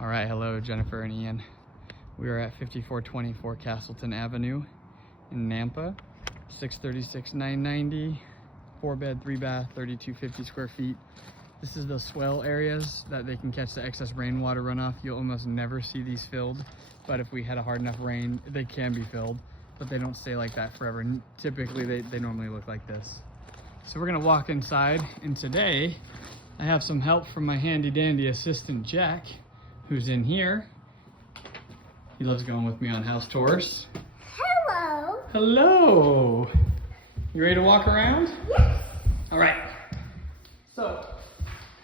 All right, hello, Jennifer and Ian. We are at 5424 Castleton Avenue in Nampa. 636,990, 4-bed, 3-bath, 3,250 square feet. This is the swell areas that they can catch the excess rainwater runoff. You'll almost never see these filled, but if we had a hard enough rain, they can be filled, but they don't stay like that forever. Typically, they normally look like this. So we're gonna walk inside, and today I have some help from my handy dandy assistant, Jack, who's in here. He loves going with me on house tours. Hello. Hello. You ready to walk around? Yes. All right. So,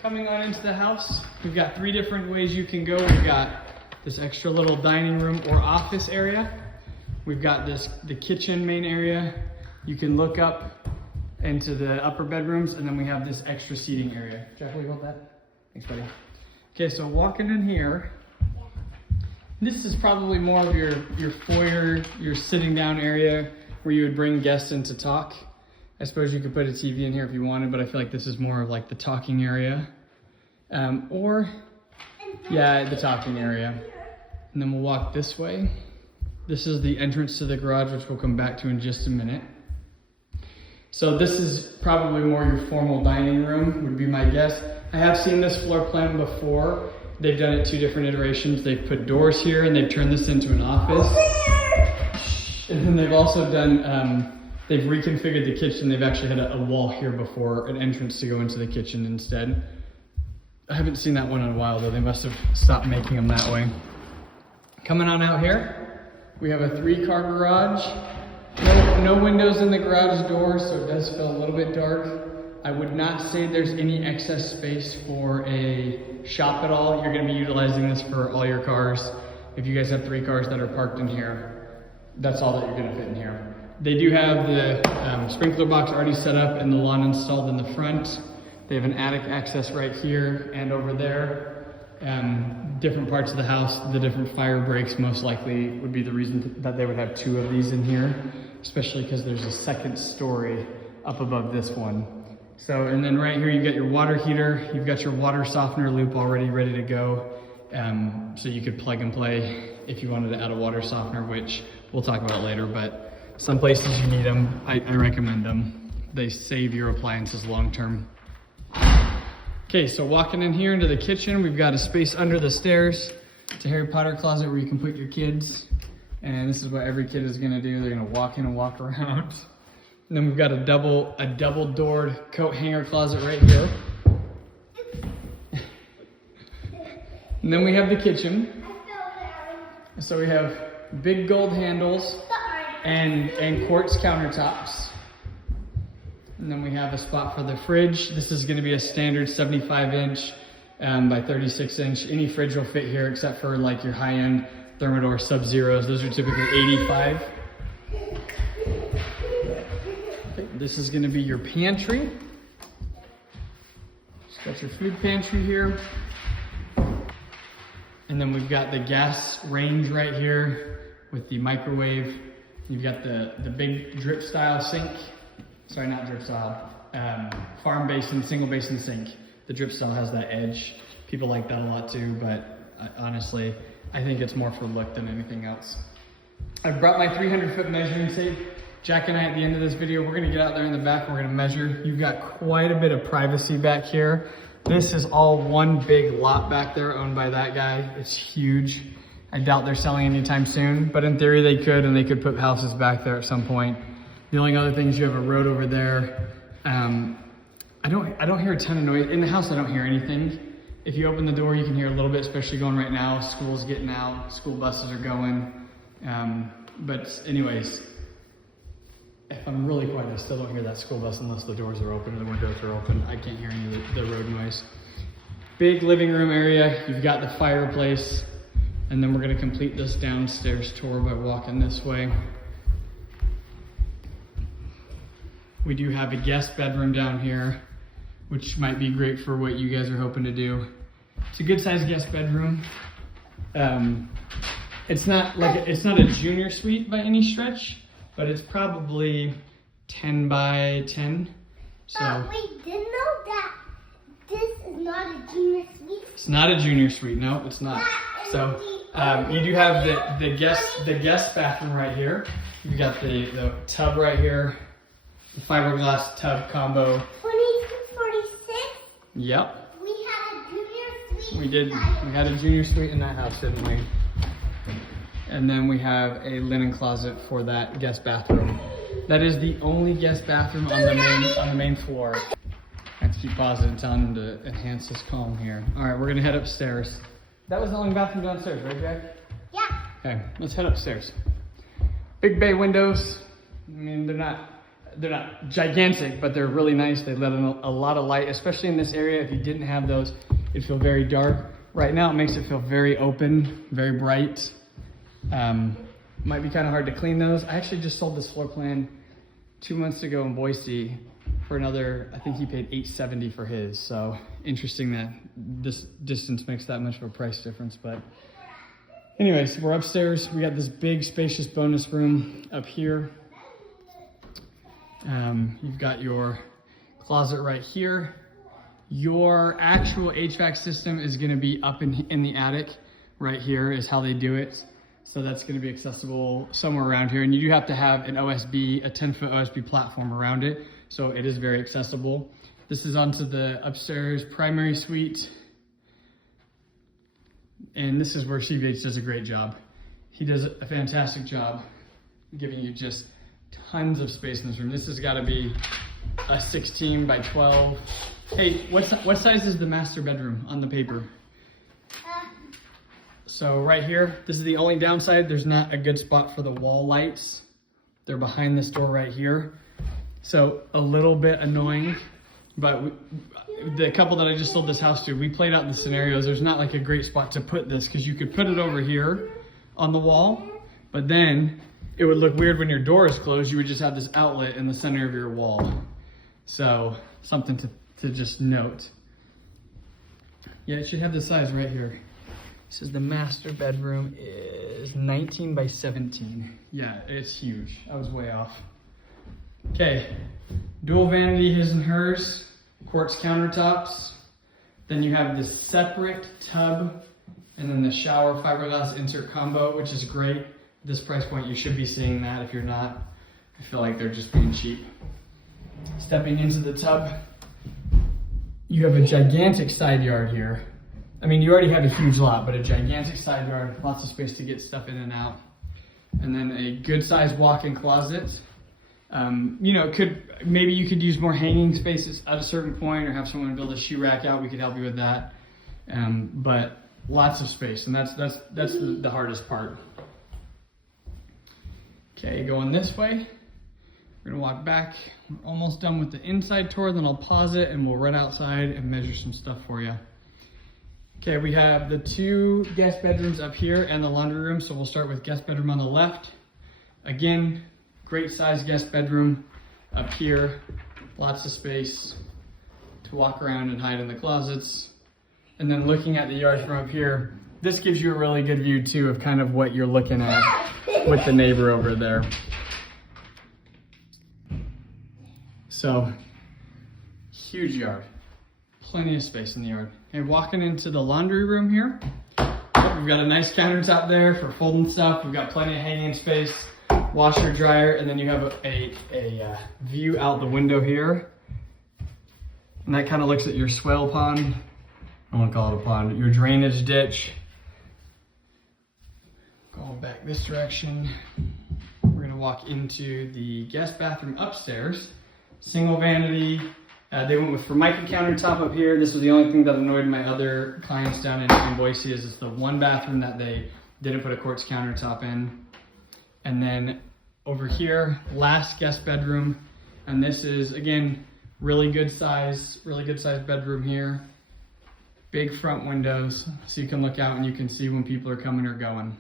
coming on into the house, we've got 3 different ways you can go. We've got this extra little dining room or office area. We've got the kitchen main area. You can look up into the upper bedrooms, and then we have this extra seating area. Jack, will you hold that? Thanks, buddy. Okay, so walking in here, this is probably more of your foyer, your sitting down area where you would bring guests in to talk. I suppose you could put a TV in here if you wanted, but I feel like this is more of like the talking area. The talking area. And then we'll walk this way. This is the entrance to the garage, which we'll come back to in just a minute. So this is probably more your formal dining room, would be my guess. I have seen this floor plan before. They've done it 2 different iterations. They've put doors here and they've turned this into an office. And then they've also done, they've reconfigured the kitchen. They've actually had a wall here before, an entrance to go into the kitchen instead. I haven't seen that one in a while though. They must have stopped making them that way. Coming on out here, we have a 3-car garage. No windows in the garage door, so it does feel a little bit dark. I would not say there's any excess space for a shop at all. You're gonna be utilizing this for all your cars. If you guys have 3 cars that are parked in here, that's all that you're gonna fit in here. They do have the sprinkler box already set up and the lawn installed in the front. They have an attic access right here and over there. Different parts of the house, the different fire breaks most likely would be the reason that they would have 2 of these in here, especially because there's a 2nd story up above this one. So, and then right here you've got your water heater, you've got your water softener loop already ready to go. So you could plug and play if you wanted to add a water softener, which we'll talk about later, but some places you need them, I recommend them. They save your appliances long term. Okay, so walking in here into the kitchen, we've got a space under the stairs. It's a Harry Potter closet where you can put your kids. And this is what every kid is gonna do. They're gonna walk in and walk around. And then we've got a double doored coat hanger closet right here. And then we have the kitchen. So we have big gold handles and quartz countertops. And then we have a spot for the fridge. This is gonna be a standard 75-inch by 36-inch. Any fridge will fit here except for like your high-end Thermador Sub-Zeros. Those are typically 85. This is gonna be your pantry. Just got your food pantry here. And then we've got the gas range right here with the microwave. You've got the big drip style sink. Sorry, not drip style. Farm basin, single basin sink. The drip style has that edge. People like that a lot too, but honestly, I think it's more for look than anything else. I've brought my 300-foot measuring tape. Jack and I, at the end of this video, we're gonna get out there in the back, we're gonna measure. You've got quite a bit of privacy back here. This is all one big lot back there owned by that guy. It's huge. I doubt they're selling anytime soon, but in theory they could, and they could put houses back there at some point. The only other thing is you have a road over there. I don't hear a ton of noise. In the house, I don't hear anything. If you open the door, you can hear a little bit, especially going right now. School's getting out, school buses are going. But anyways, if I'm really quiet, I still don't hear that school bus unless the doors are open or the windows are open. I can't hear any of the road noise. Big living room area. You've got the fireplace. And then we're gonna complete this downstairs tour by walking this way. We do have a guest bedroom down here, which might be great for what you guys are hoping to do. It's a good sized guest bedroom. It's not a junior suite by any stretch, but it's probably 10 by 10. So wait, didn't know that this is not a junior suite? It's not a junior suite, no, it's not. So you do have the guest bathroom right here. You've got the tub right here, the fiberglass tub combo. 2246. Yep. We had a junior suite. We did. We had a junior suite in that house, didn't we? And then we have a linen closet for that guest bathroom. That is the only guest bathroom on the main floor. I have to keep pausing and telling him to enhance his calm here. All right, we're gonna head upstairs. That was the only bathroom downstairs, right, Jack? Yeah. Okay, let's head upstairs. Big bay windows. I mean, they're not gigantic, but they're really nice. They let in a lot of light, especially in this area. If you didn't have those, it'd feel very dark. Right now, it makes it feel very open, very bright. Might be kind of hard to clean those. I actually just sold this floor plan 2 months ago in Boise for another, I think he paid $870 for his. So interesting that this distance makes that much of a price difference. But anyways, we're upstairs. We got this big spacious bonus room up here. You've got your closet right here. Your actual HVAC system is gonna be up in the attic. Right here is how they do it. So that's gonna be accessible somewhere around here. And you do have to have an OSB, a 10-foot OSB platform around it. So it is very accessible. This is onto the upstairs primary suite. And this is where CVH does a great job. He does a fantastic job giving you just tons of space in this room. This has gotta be a 16 by 12. Hey, what size is the master bedroom on the paper? So right here, this is the only downside. There's not a good spot for the wall lights. They're behind this door right here. So a little bit annoying, but the couple that I just sold this house to, we played out the scenarios. There's not like a great spot to put this because you could put it over here on the wall, but then it would look weird when your door is closed. You would just have this outlet in the center of your wall. So something to just note. Yeah, it should have the size right here. This is the master bedroom, is 19 by 17. Yeah, it's huge. I was way off. Okay, dual vanity, his and hers, quartz countertops. Then you have this separate tub and then the shower fiberglass insert combo, which is great. At this price point, you should be seeing that. If you're not, I feel like they're just being cheap. Stepping into the tub, you have a gigantic side yard here. I mean, you already have a huge lot, but a gigantic side yard, lots of space to get stuff in and out. And then a good sized walk-in closet. You know, maybe you could use more hanging spaces at a certain point or have someone build a shoe rack out. We could help you with that. But lots of space, and that's the hardest part. Okay, going this way. We're gonna walk back. We're almost done with the inside tour, then I'll pause it and we'll run outside and measure some stuff for you. Okay, we have the 2 guest bedrooms up here and the laundry room. So we'll start with guest bedroom on the left. Again, great size guest bedroom up here. Lots of space to walk around and hide in the closets. And then looking at the yard from up here, this gives you a really good view too of kind of what you're looking at with the neighbor over there. So, huge yard. Plenty of space in the yard. And walking into the laundry room here, we've got a nice countertop there for folding stuff. We've got plenty of hanging space, washer, dryer, and then you have a view out the window here. And that kind of looks at your swale pond. I won't call it a pond, your drainage ditch. Going back this direction, we're gonna walk into the guest bathroom upstairs. Single vanity. They went with Formica countertop up here. This was the only thing that annoyed my other clients down in Boise, is it's the one bathroom that they didn't put a quartz countertop in. And then over here, last guest bedroom. And this is, again, really good size bedroom here. Big front windows, so you can look out and you can see when people are coming or going.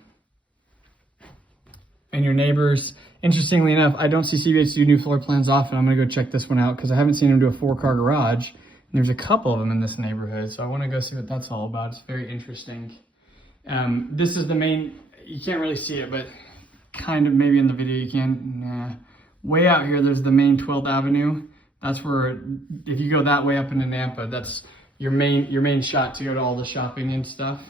And your neighbors, interestingly enough, I don't see CVH do new floor plans often. I'm gonna go check this one out because I haven't seen them do a 4-car garage. And there's a couple of them in this neighborhood, so I wanna go see what that's all about. It's very interesting. This is the main, you can't really see it, but kind of maybe in the video you can. Nah. Way out here, there's the main 12th Avenue. That's where, if you go that way up into Nampa, that's your main shot to go to all the shopping and stuff.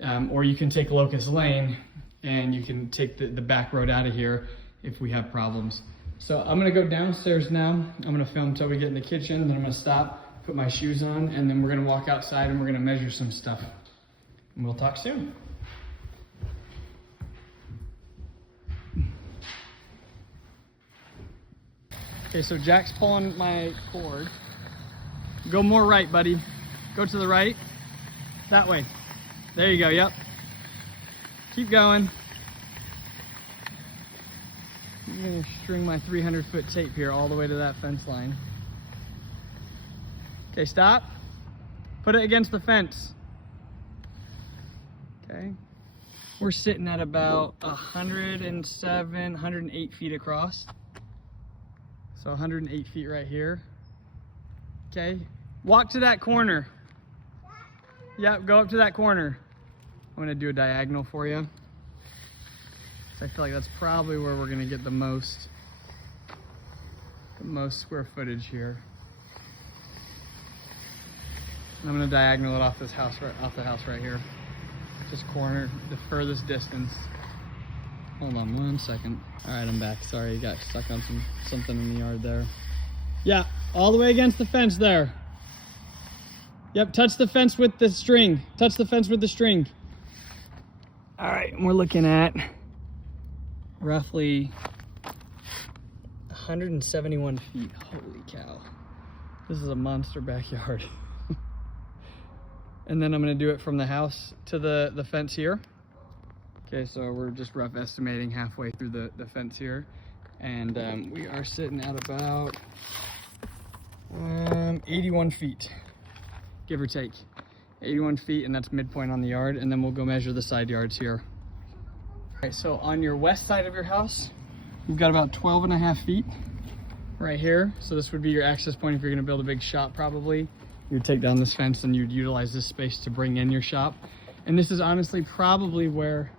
Or you can take Locust Lane and you can take the back road out of here if we have problems. So I'm gonna go downstairs now. I'm gonna film until we get in the kitchen, then I'm gonna stop, put my shoes on, and then we're gonna walk outside and we're gonna measure some stuff. And we'll talk soon. Okay, so Jack's pulling my cord. Go more right, buddy. Go to the right. That way. There you go, yep. Keep going. I'm gonna string my 300-foot tape here all the way to that fence line. Okay, stop. Put it against the fence. Okay. We're sitting at about 107, 108 feet across. So 108 feet right here. Okay. Walk to that corner. Yep, go up to that corner. I'm gonna do a diagonal for you. So I feel like that's probably where we're gonna get the most square footage here. And I'm gonna diagonal it off this house, off the house right here. Just corner, the furthest distance. Hold on 1 second. All right, I'm back. Sorry, you got stuck on something in the yard there. Yeah, all the way against the fence there. Yep, touch the fence with the string. Touch the fence with the string. All right, and we're looking at roughly 171 feet. Holy cow. This is a monster backyard. And then I'm gonna do it from the house to the fence here. Okay, so we're just rough estimating halfway through the fence here. And we are sitting at about 81 feet, give or take. 81 feet, and that's midpoint on the yard. And then we'll go measure the side yards here. All right, so on your west side of your house, you've got about 12.5 feet right here. So this would be your access point if you're gonna build a big shop probably. You'd take down this fence and you'd utilize this space to bring in your shop. And this is honestly probably where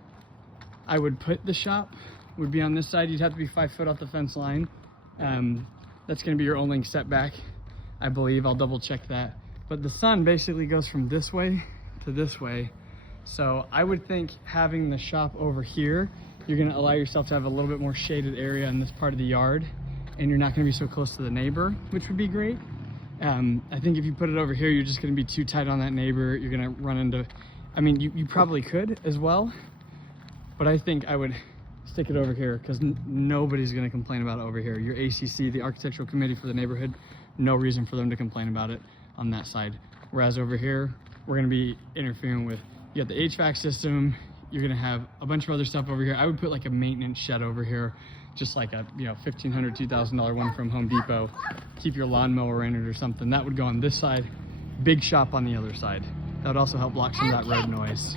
I would put the shop, would be on this side. You'd have to be 5 foot off the fence line. That's gonna be your only setback, I believe. I'll double check that. But the sun basically goes from this way to this way. So I would think having the shop over here, you're gonna allow yourself to have a little bit more shaded area in this part of the yard, and you're not gonna be so close to the neighbor, which would be great. I think if you put it over here, you're just gonna be too tight on that neighbor. You're gonna run into, I mean, you probably could as well, but I think I would stick it over here because nobody's gonna complain about it over here. Your ACC, the Architectural Committee for the neighborhood, no reason for them to complain about it on that side. Whereas over here, we're gonna be interfering with, you got the HVAC system, you're gonna have a bunch of other stuff over here. I would put like a maintenance shed over here, just like a, $1,500, $2,000 one from Home Depot. Keep your lawnmower in it or something. That would go on this side, big shop on the other side. That would also help block some of that road noise.